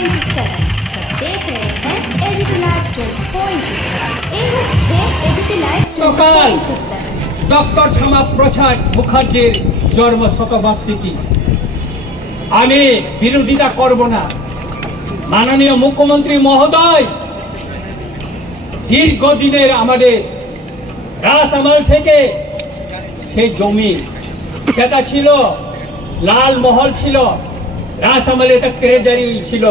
देख रहे हैं एजीटी लाइव 12.7 এই হচ্ছে এজিটি লাইভ 12.7 ডক্টর শ্যামাপ্রসাদ মুখার্জির জন্ম শতবার্ষিকী। আমি বিরোধিতা করব না। মাননীয় মুখ্যমন্ত্রী মহোদয় দীর্ঘদিনের আমাদের রাজআমল থেকে সেই জমি সেটা ছিল লাল মহল ছিল, রাজআমলে এটা ট্রেজারি ছিল,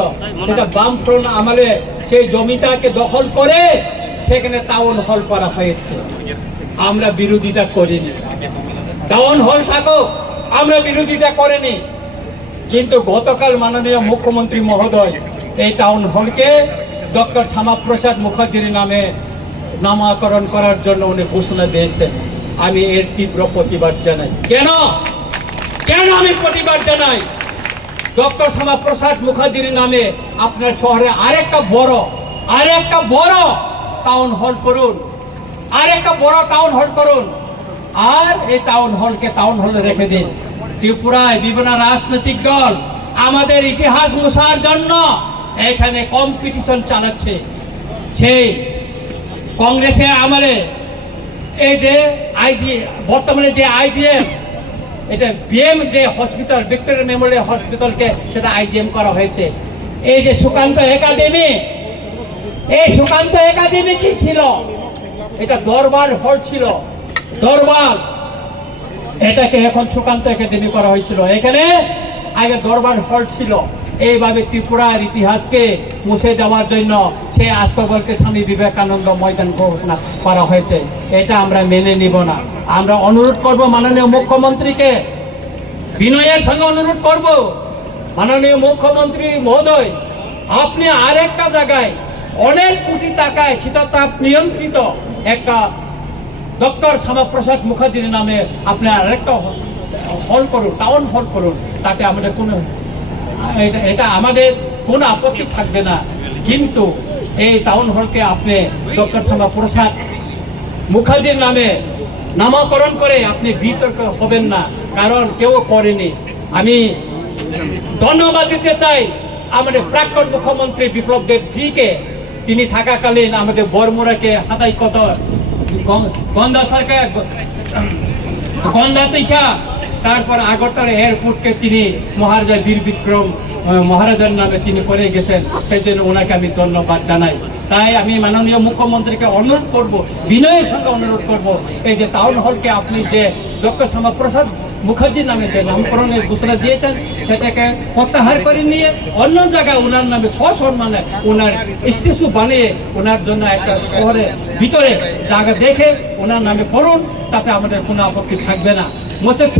সেটা বামফ্রন্ট আমলে সেই জমিটাকে দখল করে সেখানে টাউন হল করা হয়েছে। আমরা বিরোধিতা করিনি, টাউন হল থাকুক, আমরা বিরোধিতা করিনি। কিন্তু গতকাল মাননীয় মুখ্যমন্ত্রী মহোদয় এই টাউন হলকে ডক্টর শ্যামাপ্রসাদ মুখার্জির নামে নামকরণ করার জন্য উনি ঘোষণা দিয়েছেন। আমি এর তীব্র প্রতিবাদ জানাই। কেন আমি প্রতিবাদ জানাই? ডক্টর শ্যামাপ্রসাদ মুখার্জির নামে আপনার শহরে আরেকটা বড় টাউন হল করুন, আর এই টাউন হলকে টাউন হলে রেখে দিন। ত্রিপুরায় বিভিন্ন রাজনৈতিক দল আমাদের ইতিহাস মুছার জন্য এখানে কম্পিটিশন চালাচ্ছে। সেই কংগ্রেসের আমলে এই যে বর্তমানে যে আইজিএম, এটা বিএম যে হসপিটাল, ভিক্টোরিয়া মেমোরিয়াল হসপিটালকে সেটা আইজিএম করা হয়েছে। এই যে সুকান্ত একাডেমি কি ছিল? এটা দরবার হল ছিল, দরবার, এটাকে এখন সুকান্ত একাডেমি করা হয়েছিল। এখানে আগে দরবার হল ছিল। এইভাবে ত্রিপুরার ইতিহাসকে মুছে দেওয়ার জন্য সেই আস্তবলকে স্বামী বিবেকানন্দ ময়দান ঘোষণা করা হয়েছে। এটা আমরা মেনে নিব না। আমরা অনুরোধ করব মাননীয় মুখ্যমন্ত্রীকে, বিনয়ের সঙ্গে অনুরোধ করব, মাননীয় মুখ্যমন্ত্রী মহোদয়, আপনি আরেকটা জায়গায় অনেক কোটি টাকায় শীততাপ নিয়ন্ত্রিত একটা ডক্টর শ্যামাপ্রসাদ মুখার্জির নামে আপনি আরেকটা হল করুন, টাউন হল করুন, তাতে আমাদের এটা আমাদের কোনো আপত্তি থাকবে না। কিন্তু এই টাউন হলকে আপনি ডক্টর শ্যামাপ্রসাদ মুখার্জির নামে নামকরণ করে আপনি বিতর্ক হবেন না, কারণ কেউ করেনি। আমি ধন্যবাদ দিতে চাই আমাদের প্রাক্তন মুখ্যমন্ত্রী বিপ্লব দেবজিকে। তিনি থাকাকালীন আমাদের বরমুড়াকে হাতাইকত গন্ধা সরকার গন্ধাতিসা, তারপর আগরতলা এয়ারপোর্টকে তিনি মহারাজা বীর বিক্রম মহারাজার নামে তিনি করে গেছেন। সেই জন্য ওনাকে আমি ধন্যবাদ জানাই। তাই আমি মাননীয় মুখ্যমন্ত্রীকে অনুরোধ করব, বিনয়ের সঙ্গে অনুরোধ করব, এই যে টাউন হলকে আপনি যে ডক্টর শ্যামাপ্রসাদ মুখার্জির নামে যে নামকরণের ঘোষণা দিয়েছেন সেটাকে প্রত্যাহার করে নিয়ে অন্য জায়গায় ওনার নামে সসম্মানে ওনার স্ট্যাচু বানিয়ে ওনার জন্য একটা শহরের ভিতরে জায়গা দেখে ওনার নামে করুন, তাতে আমাদের কোনো আপত্তি থাকবে না। মোচেক